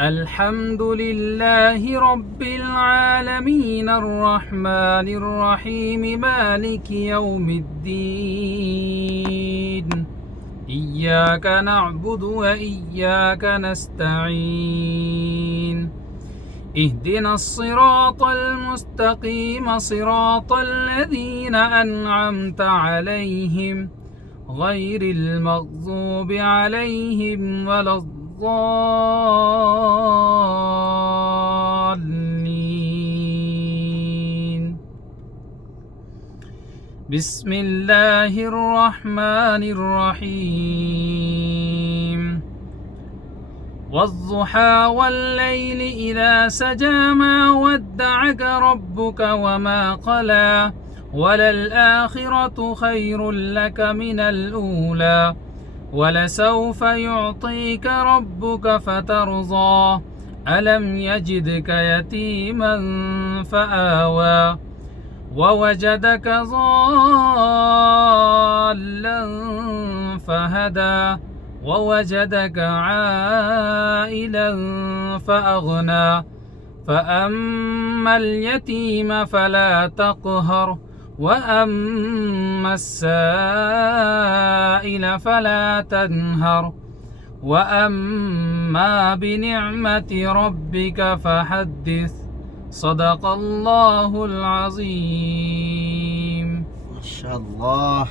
الحمد لله رب العالمين الرحمن الرحيم مالك يوم الدين إياك نعبد وإياك نستعين اهدنا الصراط المستقيم صراط الذين أنعمت عليهم غير المغضوب عليهم ولا الضالين. بسم الله الرحمن الرحيم. والضحى والليل إذا سجى ما ودعك ربك وما قلى وللآخرة خير لك من الأولى ولسوف يعطيك ربك فترضى ألم يجدك يتيما فآوى ووجدك ضالا فهدى ووجدك عائلا فأغنى فأما اليتيم فلا تقهر وأما السائل فلا تنهر وأما بنعمة ربك فحدث. صدق الله العظيم. ما شاء الله.